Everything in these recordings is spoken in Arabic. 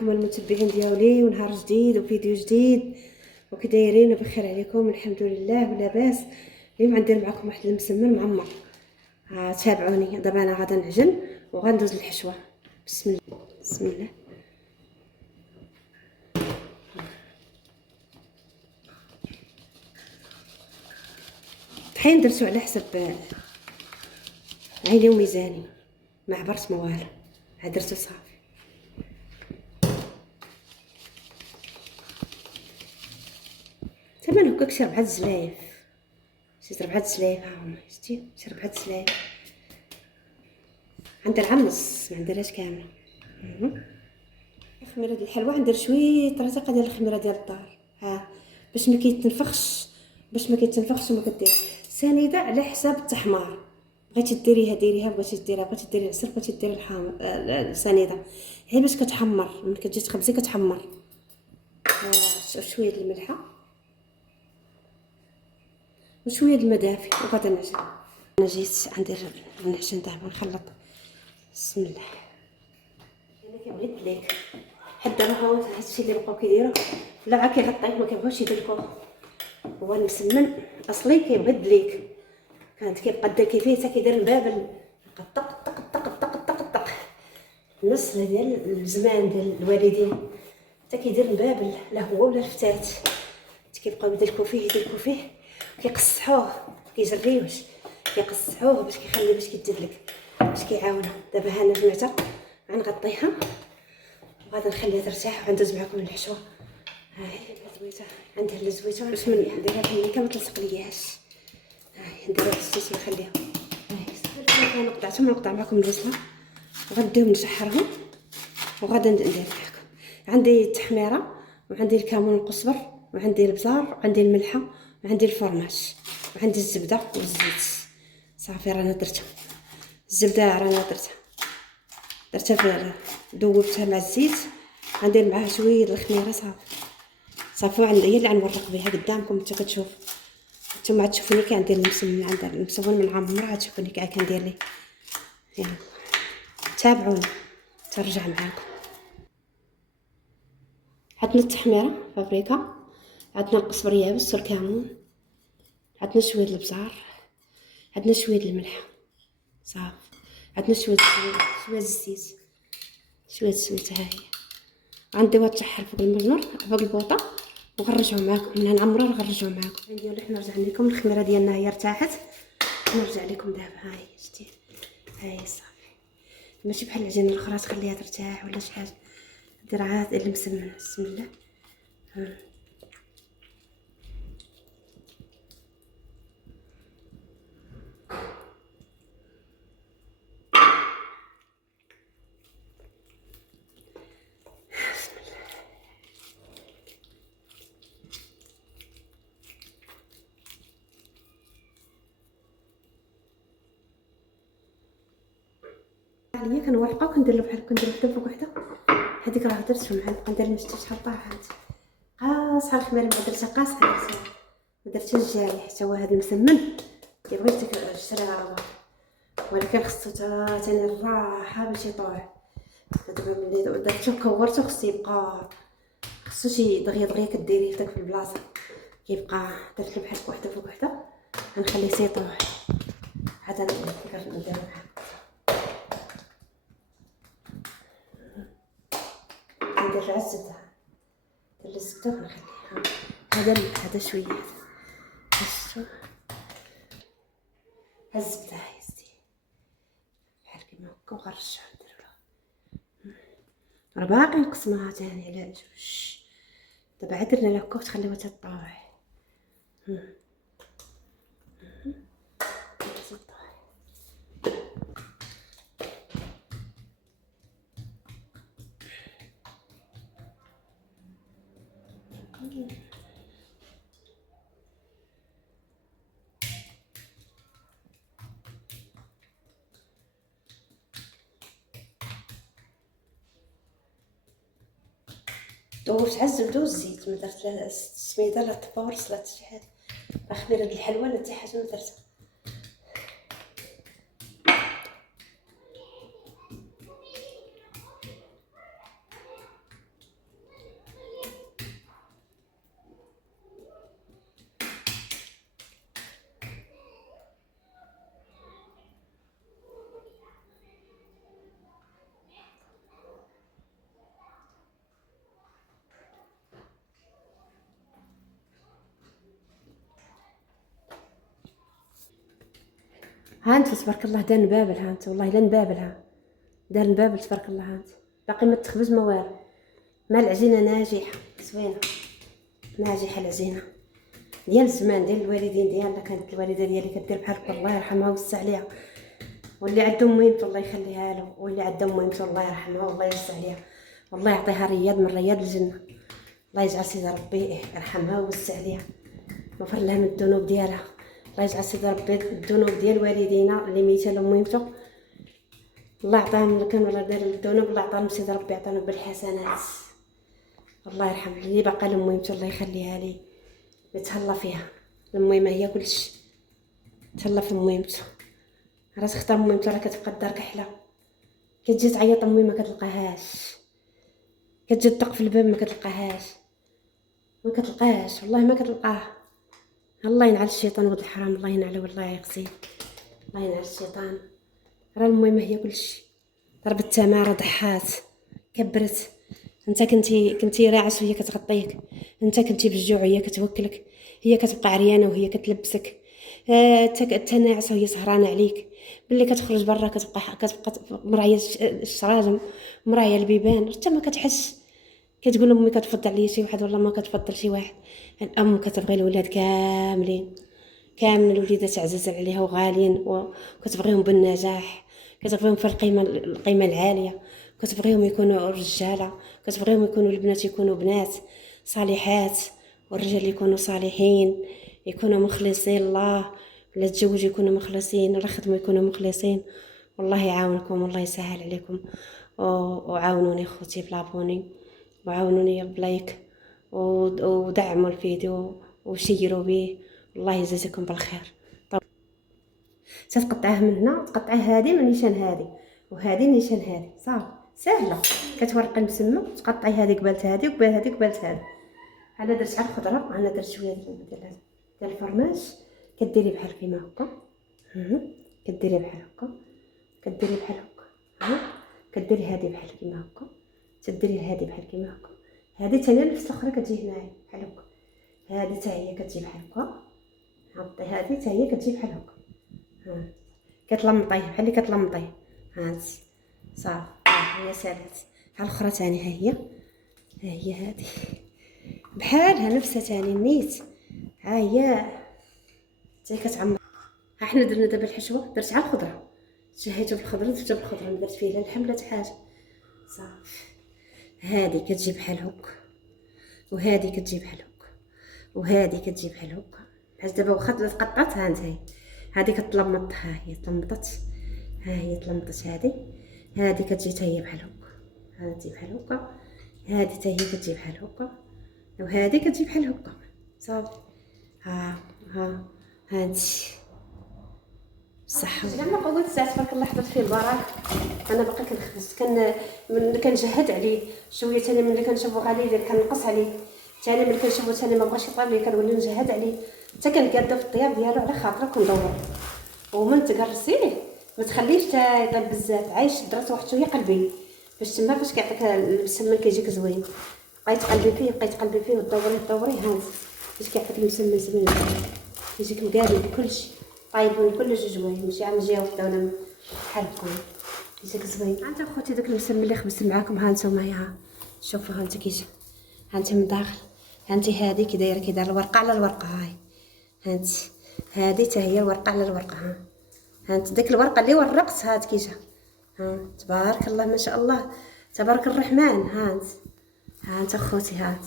عليكم المتبعين ديالي، ونهار جديد وفيديو جديد. وكي دايرين؟ بخير عليكم؟ الحمد لله ولاباس. اليوم غندير معكم واحد المسمن معمر. تابعوني. دابا انا غادا نعجن وغندوز للحشوه. بسم الله بسم الله. طحين درتو على حسب عيني وميزاني، ما عبرت ما والو، درتو صافي. ثمن هكاك شي 4 زلايف، شي 4 زلايف. ها هما شتي، شي 4 زلايف. غندير نص، ما نديرهاش كامله. الخميره ديال الحلوى غندير شويه طريقه ديال الخميره ديال الدار، باش ما كيتنفخش، وما كدير سنيده على حساب التحمار. بغيتي ديريها ديريها، بغيتي ديري عسل، بغيتي ديري الحامض سنيده، هي باش كتحمر. ملي كتجي تخبزي كتحمر. شويه الملحه وشويه الماء دافي وغادا نعجن. انا جيت ندير نعجن دابا نخلط. بسم الله. انا كيبغي يدليك حد دابا هو هادشي اللي بقاو كيديروا، لا عا كيغطيه، ما كيبغيوش يدلكوه. هو المسمن اصلي كيبغي يدليك، كانت كيبقى داكي فيه حتى كيدير البابل، طق طق طق طق طق طق. النص ديال الزمان ديال الوالدين حتى كيدير البابل، لا هو ولا الفتات كيبقاو يدلكو فيه كيقصحوه، كيجريوش كيقصحوه باش كيخلي باش كيتدلك، باش كيعاونها. دابا ها انا جمعتها غنغطيها وغادي نخليها ترتاح وغندوز معكم الحشوه. ها هي الزويته، غندير الزويته باش نديرها في الميكا ما تلصق لياش. ها هي نديرها بالسيس ونخليها. ها هي نقطعتهم، نقطع معكم البصله وغنديهم نشحرهم وغادي ندير معكم. عندي التحميره وعندي الكمون القزبر وعندي البزار وعندي الملحه وعندي الفرماج وعندي الزبده والزيت. صافي رانا درتها الزبده، رانا درتها ذوبتها مع الزيت. غندير معاها شويه الخميره. صافي عندي هي اللي غنورق بها قدامكم حتى كتشوف. نتوما غتشوفوني كندير المسمن، عند المسمن من عمر غتشوفوني كندير ليه. يلا تابعوني ترجع معاكم. عندنا التحميره بابريكا، عندنا القزبر يابس والكمون، عندنا شويه البزار، عندنا شويه الملح. صافي عندنا شويه الزيت، شويه الزيت. ها هي غنديوها تشحر فوق المجمر فوق البوطه وغنرجعوا معكم. من نعمرها نرجعوا معكم. ديالو حنا نرجع لكم. الخميره ديالنا هي ارتاحت، نرجع لكم دابا. ها هي شتي، ها هي صافي. ماشي بحال العجينه الاخرى تخليها ترتاح ولا شي حاجه، دير عاد المسمن. بسم الله. عليا كنورقها وكندير بحال كندير وحده فوق وحده. هذيك راه درت مع نبقى ندير نشتي شحال طاحت قاصحه الخميره، ما درتها قاصحه، ما درتهاش جاري. حتى هو هذا المسمن كيبغي الشراوه، ولكن خصو تاني الراحه باش يطوع. دابا ملي درتو كورتو خصو يبقى، خصو شي دغيا كديريه في داك البلاصه كيبقى. درت له بحال وحده فوق وحده، غنخليه يطوع. هذا ندير معاه. ندير لها الزبده، ندير الزبده ونخليها. هذا شويه شفتو الزبده هاي ستي بحال كيما هكا وغنرجعو نديرو راه باقي نقسمها تاني على جوج. دابا عاد درنا لها هكا وتخليوها تطوع. دوزت على الزبده والزيت، ما درت لا سميده لا طبورس لا شي حاجه. خميره د الحلوى لا حتى حاجه ما درتها. ها انت تبارك الله دار نبابل، ها انت والله لا نبابل، ها دار نبابل تبارك الله. ها انت باقي ما تخبز ما والو، ما العجينه ناجحه زوينه، ناجحه العجينه ديال زمان ديال الوالدين ديالنا. كانت الوالده ديالي كدير بحال هكا الله يرحمها ويوسع عليها، واللي عنده مهمته الله يخليها له، واللي عنده مهمته الله يرحمها والله يوسع عليها، والله يعطيها رياض من رياض الجنه. الله يجعل سيدي ربي يرحمها ويوسع عليها ويغفر لها من الذنوب ديالها. الله يجعل سيدي ربي الذنوب ديال والدينا اللي ميته لهم مهمته الله يعطيهم، كانوا ولا دار الذنوب الله يعطيهم سيدي ربي يعطيهم بالحسنات. الله يرحم اللي باقا لهم مهمته الله يخليها لي يتهلا فيها. المهمه هي كلشي، تهلا في مهمته، راه تختار مهمته راه كتبقى الدار كحله. كتجي تعيط امي ما كتلقاهاش، كتجي تدق في الباب ما كتلقاهاش، ما كتلقاهاش والله ما كتلقاه. الله ينعل الشيطان ولد الحرام، الله ينعله والله يغزيه، الله ينعل الشيطان. راه المهمه هي كلشي. ضربت التماره ضحات كبرت، انت كنتي راعس وهي كتغطيك، انت كنتي بالجوع وهي كتوكلك، هي كتبقى عريانه وهي كتلبسك، انت ناعس وهي سهرانه عليك. ملي كتخرج برا كتبقى مرايه الشراجم، مرايه البيبان، حتى ما كتحس. كتقول امي كتفضل عليا شي واحد والله ما كتفضل شي واحد. الام كتبغي الولاد كاملين، كامل الوليدات عزاز عليها وغاليين وكتبغيهم بالنجاح، كتبغيهم في القيمه العاليه، كتبغيهم يكونوا رجاله، كتبغيهم يكونوا البنات يكونوا بنات صالحات، والرجال يكونوا صالحين، يكونوا مخلصين الله، ولا تزوجوا يكونوا مخلصين، ولا خدموا يكونوا مخلصين. والله يعاونكم والله يسهل عليكم. وعاونوني خوتي بلابوني، وعاونوني بلايك، ودعموا الفيديو وشيروا به، الله يجازيكم بالخير. طب تتقطعيه من هنا، تقطعيه هذه من نيشان هذه وهذه نيشان هذه، صافي سهله. كتورقي المسمى تقطعي هذه قبالت هذه وقبال هذه قبالت هذه. انا درت على الخضره، انا درت شويه ديال الفرماج. كديري بحال كيما هكا، كديري بحال هكا، كديري بحال هكا، ها كديري هذه بحال كيما هكا، تديري هذه بحال كيما هكا، هذه ثاني نفس الاخرى كتجي هنايا بحال هكا، هذه حتى هي كتجي بحال هكا، حطي هذه حتى هي كتجي بحال هكا، ها كتلمطيه بحال اللي كتلمطيه. هانت صافي هي سالات. ها الاخرى ثاني، ها هي هذه بحالها نفسها ثاني نيت، ها هي حتى كتعمر. ها حنا درنا دابا الحشوه، درت على الخضره، شهيتو بالخضره، درتو بالخضره، ما درت فيه لا لحم لا حاجه. صافي هذه كتجي بحال هكا، وهذه كتجي بحال هكا، وهذه كتجي بحال هكا. بحال دابا واخا تقطعت، ها انت هذه كتلمط، ها هي تلمطت، ها هي تلمطت. هذه كتجي حتى هي بحال هكا، ها تجي بحال هكا، هذه حتى هي كتجي بحال هكا، وهذه كتجي بحال هكا. صافي ها انت صح. زعما قوت الساعه تبارك الله حضرت فيه البراك. انا باقي كنخبز، كنجهد عليه شويه ثاني. ملي كنشوفو غالي كنقص عليه ثاني، ملي كنشوفو ثاني ما بغاش يطيب لي كنولي نجهد عليه حتى كنقاده في الطياب ديالو على خاطرك وندور. ومن تقرصيه ما تخليش تا يطيب بزاف، عايش درت واحد شويه قلبي باش تما باش كيعطيك المسمن كيجيك زوين. بقيت قلبي فيه ودوري هانت باش كيعطيك المسمن زوين، كيجيك مقابل بكلشي طايبون كلشي زوين، ماشي عم نجيو وحده ولا بحال هكا كيجيك زوين. انت خوتي داك المسمن اللي خبزت معاكم ها نتوما، ها شوفوا ها انت كيجي، ها انت من داخل، ها انت هذه كي دايره الورقه على الورقه، هاي ها انت هذه حتى هي الورقه على الورقه، ها انت ديك الورقه اللي ورقت هاد كيجا، ها تبارك الله ما شاء الله تبارك الرحمن. ها انت خوتي، ها انت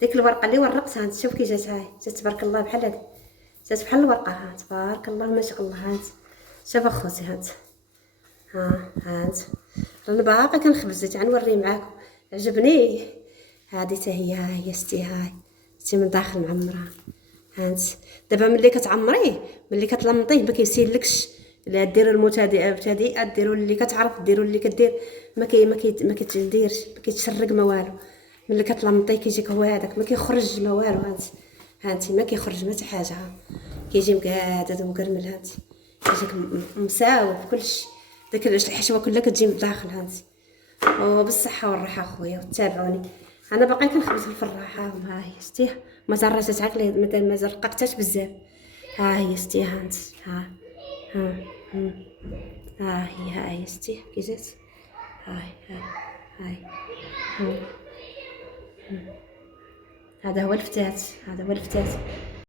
ديك الورقه اللي ورقت، ها انت شوف كي جات، هاي جات تبارك الله بحال هادي، جات بحال الورقه، ها تبارك الله ما شاء الله. ها انت شوف اخوتي، ها انت ها انت انا باقا كنخبز، جيت غنوري معاكم عجبني. هذه حتى هي ستي، هاي ستي من داخل معمره. ها انت دابا ملي كتعمريه ملي كتلمطيه ما كيسيلكش، لا ديروا المبتدئه ديروا اللي كتعرف، ديروا اللي كدير ما كيتديرش، ما كيتشرق ما والو. ملي كتلمطيه كيجيك هو هذاك ما كيخرج ما والو. ها انت ما كيخرج ما حتى حاجه، كيجي مقادد ومقرمل. ها انت كيجيك مساوي بكلشي، داك الحشوه كلها كتجي من الداخل. ها انت وبالصحه والراحه خويا، وتابعوني انا باقي كنخبز في الراحه. ها هي ستي ما زرقتش عقلي، ما زرققتش بزاف. ها هي ستي، ها انت ها. ها هي هاي ستي كي جات. هاي. هاي. ها. هذا هو الفتات، هذا هو الفتات.